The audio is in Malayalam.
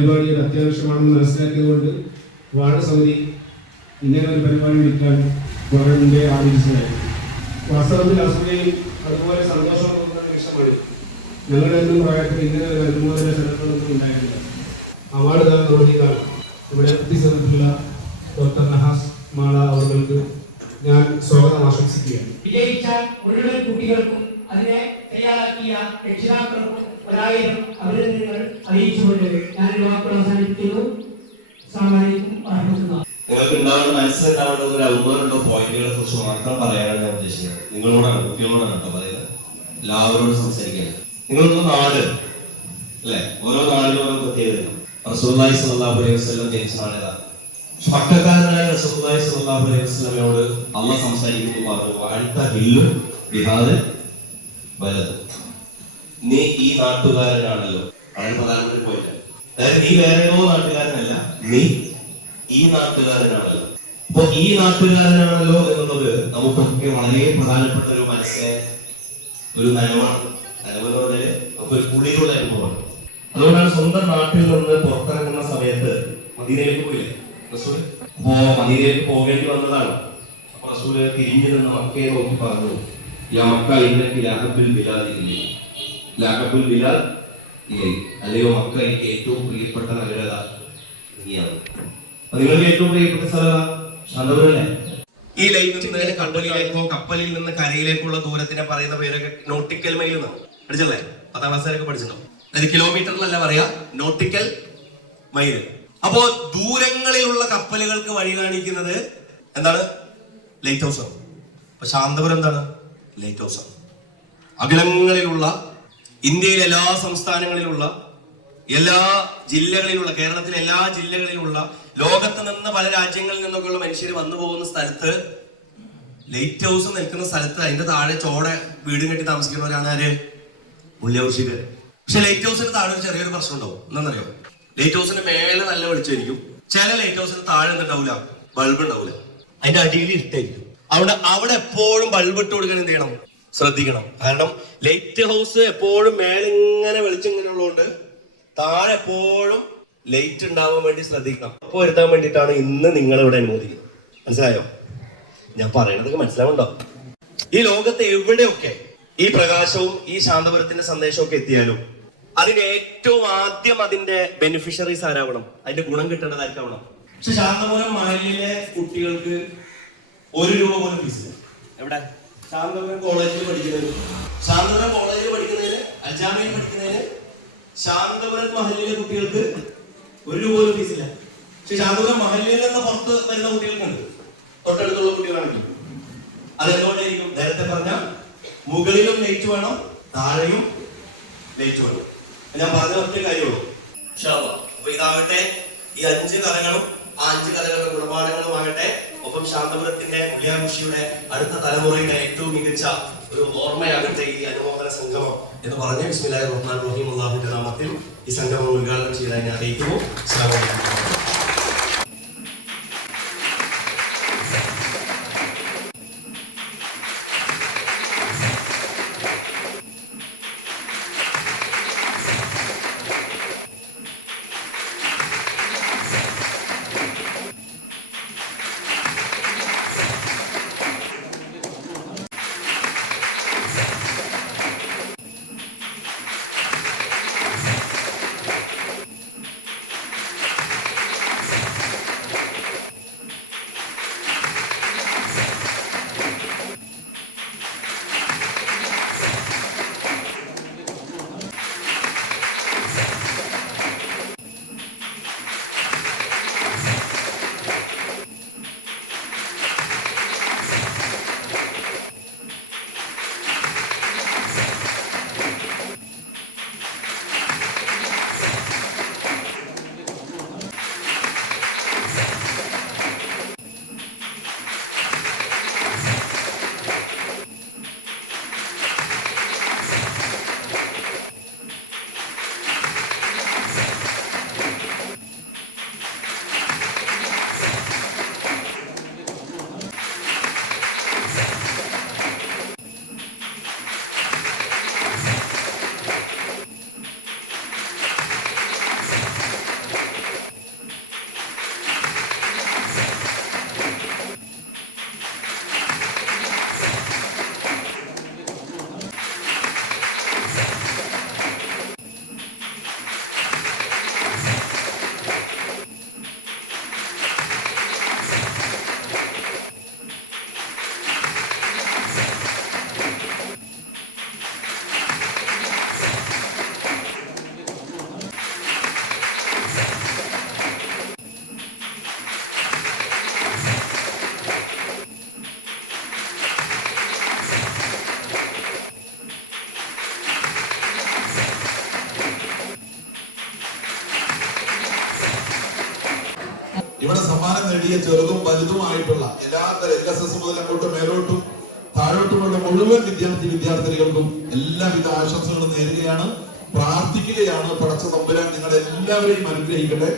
പരിപാടി അത്യാവശ്യമാണെന്ന് മനസ്സിലാക്കിയതുകൊണ്ട് വാർഡ് സമിതി ഇങ്ങനെ ഒരു പരിപാടി വിളിക്കാൻ വളരെ മുമ്പേ ആലോചിച്ചതായിരുന്നു. വാസ്തവത്തിൽ അസൂയയും അതുപോലെ സന്തോഷം തോന്നുന്ന നിമിഷമാണ്. ഞങ്ങളുടെ ഒന്നും പ്രായത്തിൽ ഇങ്ങനെ ഒരു അനുമോദന ചടങ്ങുകളൊന്നും ഉണ്ടായിരുന്നില്ല. അവാർഡ് ദാന നിർവഹിക്കാൻ ഇവിടെ എത്തിച്ചേർന്നിട്ടുള്ള ഡോക്ടർ നഹാസ് മാള അവർക്ക് ഞാൻ സ്വാഗതം ആശംസിക്കുകയാണ്. വിജയിച്ച മുഴുവൻ കുട്ടികൾക്കും അതിനെ തയ്യാറാക്കിയ രക്ഷിതാക്കൾക്കും 1000 അഭിനന്ദനങ്ങൾ അറിയിച്ചുകൊണ്ട് ഞാൻ വാക്കുകൾ അവസാനിപ്പിക്കുന്നു. നിങ്ങൾക്ക് ഉണ്ടാവുന്ന മനസ്സിലുണ്ടാവേണ്ട ഒരു അത്ഭുതമുണ്ടോ പോയിന്റുകളെ കുറിച്ച് മാത്രം പറയാനാണ് ഞാൻ ഉദ്ദേശിക്കുന്നത്. നിങ്ങളോടാണ്, കുട്ടികളോടാണ് കേട്ടോ പറയുന്നത്, എല്ലാവരോടും സംസാരിക്കുന്നത്. നിങ്ങളൊന്ന് നാട് അല്ലെ, ഓരോ നാടിനും ഓരോ പ്രത്യേകത. റസൂലുള്ളാഹി സ്വല്ലല്ലാഹു അലൈഹി വസല്ലം ജനിച്ച നാടേതാ? പട്ടക്കാരനായ റസൂലുള്ളാഹി സ്വല്ലല്ലാഹു അലൈഹി വസല്ലമയോട് അള്ളാഹ് സംസാരിക്കുന്നു, പറഞ്ഞു അൻത ഹില്ലും ബിഹാദൽ ബലദ്, നീ ഈ നാട്ടുകാരനാണല്ലോ. വളരെ പ്രധാനപ്പെട്ട പോയിന്റ്. അതായത് നീ വേറെയോ നാട്ടുകാരനല്ല, നീ ഈ നാട്ടുകാരനാണല്ലോ. അപ്പൊ ഈ നാട്ടുകാരനാണല്ലോ എന്നുള്ളത് നമുക്കൊക്കെ വളരെ പ്രധാനപ്പെട്ട ഒരു മനസ്സിലെ ഒരു നയമാണ്. നയമെന്ന് പറഞ്ഞാല് നമുക്ക് ഒരു പുള്ളിയിലുള്ള അനുഭവമാണ്. അതുകൊണ്ടാണ് സ്വന്തം നാട്ടിൽ നിന്ന് പുറത്തിറങ്ങുന്ന സമയത്ത് മദീനയിലേക്ക് പോയില്ലേ റസൂൽ? അപ്പോ മദീനയിലേക്ക് പോകേണ്ടി വന്നതാണ്. അപ്പൊ റസൂല് തിരിഞ്ഞു നിന്ന് മക്കയെ നോക്കി പറഞ്ഞു, യാ മക്ക ഇന്നക്ക് ലാഹബുൽ ബിലാദ് ഇല്ലേ, ലാഹബുൽ ബിലാദ് ഇല്ലേ, അല്ലയോ മക്ക, എനിക്ക് ഏറ്റവും പ്രിയപ്പെട്ട നഗരത നീയാണ്. നിങ്ങൾക്ക് ഏറ്റവും പ്രിയപ്പെട്ട സ്ഥലം ശാന്തപുരല്ലേ? ഈ ലൈറ്റ് കപ്പലിലേക്കോ കപ്പലിൽ നിന്ന് കരയിലേക്കുള്ള ദൂരത്തിനെ പറയുന്ന പേരൊക്കെ നോട്ടിക്കൽ മൈൽ എന്നാണ്. പഠിച്ചല്ലേ? 10ാം ക്ലാസ്സുകാരൊക്കെ പഠിച്ചിട്ടുണ്ടോ? അതായത് കിലോമീറ്ററിലല്ല പറയാ, നോട്ടിക്കൽ മൈൽ. അപ്പോ ദൂരങ്ങളിലുള്ള കപ്പലുകൾക്ക് വഴി കാണിക്കുന്നത് എന്താണ്? ലൈറ്റ് ഹൗസ് ആണ്. അപ്പൊ ശാന്തപുരം എന്താണ്? ലൈറ്റ് ഹൗസ് ആണ്. അകലങ്ങളിലുള്ള ഇന്ത്യയിലെ എല്ലാ സംസ്ഥാനങ്ങളിലുള്ള എല്ലാ ജില്ലകളിലുള്ള, കേരളത്തിലെ എല്ലാ ജില്ലകളിലുള്ള, ലോകത്ത് നിന്ന് പല രാജ്യങ്ങളിൽ നിന്നൊക്കെയുള്ള മനുഷ്യർ വന്നു പോകുന്ന സ്ഥലത്ത്, ലൈറ്റ് ഹൗസ് നിൽക്കുന്ന സ്ഥലത്ത് അതിന്റെ താഴെ ചോടെ വീടും കെട്ടി താമസിക്കുന്നവരാണ് ആര്? മൂല്യാവശ്യക്കാര്. പക്ഷെ ലൈറ്റ് ഹൗസിന് താഴെ ഒരു ചെറിയൊരു പ്രശ്നം ഉണ്ടാവും. എന്താണെന്നറിയോ? ലൈറ്റ് ഹൗസിന്റെ മേലെ നല്ല വെളിച്ചമായിരിക്കും. ചില ലൈറ്റ് ഹൗസിന് താഴെ ഉണ്ടാവില്ല, ബൾബ് ഉണ്ടാവില്ല, അതിന്റെ അടിയിൽ ഇരുട്ടായിരിക്കും. അവിടെ എപ്പോഴും ബൾബ് ഇട്ട് കൊടുക്കാൻ എന്ത് ചെയ്യണം? ശ്രദ്ധിക്കണം. കാരണം ലൈറ്റ് ഹൗസ് എപ്പോഴും മേലെ ഇങ്ങനെ വെളിച്ചം ഇങ്ങനെ ഉള്ളതുകൊണ്ട് താഴെ എപ്പോഴും ലൈറ്റ് ഉണ്ടാവാൻ വേണ്ടി ശ്രദ്ധിക്കണം. ഉറപ്പ് വരുത്താൻ വേണ്ടിയിട്ടാണ് ഇന്ന് നിങ്ങൾ ഇവിടെ അനുമോദിക്കുന്നത്. മനസ്സിലായോ? ഞാൻ പറയണതൊക്കെ മനസ്സിലാവുണ്ടോ? ഈ ലോകത്ത് എവിടെയൊക്കെ ഈ പ്രകാശവും ഈ ശാന്തപുരത്തിന്റെ സന്ദേശവും ഒക്കെ എത്തിയാലും അതിന് ഏറ്റവും ആദ്യം അതിന്റെ ബെനിഫിഷ്യറീസ് ആരാവണം? അതിന്റെ ഗുണം കിട്ടേണ്ടതായിരിക്കണം. പക്ഷെ ശാന്തപുരം മഹലിലെ കുട്ടികൾക്ക് 1 രൂപ പോലും ഫീസില്ല. എവിടെ? ശാന്തപുരം കോളേജിൽ പഠിക്കുന്നതിന്, ശാന്തപുരം കോളേജിൽ പഠിക്കുന്നതിന്, അൽജാമിയിൽ പഠിക്കുന്നതിന് ശാന്തപുരം മഹലിലെ കുട്ടികൾക്ക് 1 രൂപ പോലും ഫീസില്ല. പക്ഷെ ശാന്തപുരം മഹലിൽ നിന്ന് പുറത്ത് വരുന്ന കുട്ടികൾക്കുണ്ട്, തൊട്ടടുത്തുള്ള കുട്ടികളാണെങ്കിൽ. അതെന്തുകൊണ്ടായിരിക്കും? നേരത്തെ പറഞ്ഞ മുകളിലും ലൈറ്റ് വേണം, താഴെയും ലൈറ്റ് വേണം. ഞാൻ പറഞ്ഞ ഒറ്റ കാര്യമുള്ളൂ. അപ്പൊ ഇതാകട്ടെ, ഈ 5 കഥകളും ആ 5 കഥകളുടെ ഗുണപാഠങ്ങളും ആകട്ടെ, ഒപ്പം ശാന്തപുരത്തിന്റെ മൂല്യാഘോഷിയുടെ അടുത്ത തലമുറയുടെ ഏറ്റവും മികച്ച ഒരു ഓർമ്മയാകട്ടെ ഈ അനുമോദന സംഗമം എന്ന് പറഞ്ഞ് ബിസ്മില്ലാഹിർ റഹ്മാനിർ റഹീം അല്ലാഹുവിന്റെ നാമത്തിൽ ഈ സംഗമം ഉദ്ഘാടനം ചെയ്തതായി ഞാൻ അറിയിക്കുന്നു. അസ്സലാമു അലൈക്കും. ഇവിടെ സമ്മാനം നേടിയ ചെറുതും വലുതുമായിട്ടുള്ള എല്ലാ LSS മുതൽ അങ്ങോട്ടും മേലോട്ടും താഴോട്ടുമുള്ള മുഴുവൻ വിദ്യാർത്ഥിനികൾക്കും എല്ലാവിധ ആശംസകളും നേരുകയാണ്, പ്രാർത്ഥിക്കുകയാണ്. പടച്ച തമ്പുരാൻ നിങ്ങളെല്ലാവരെയും അനുഗ്രഹിക്കട്ടെ.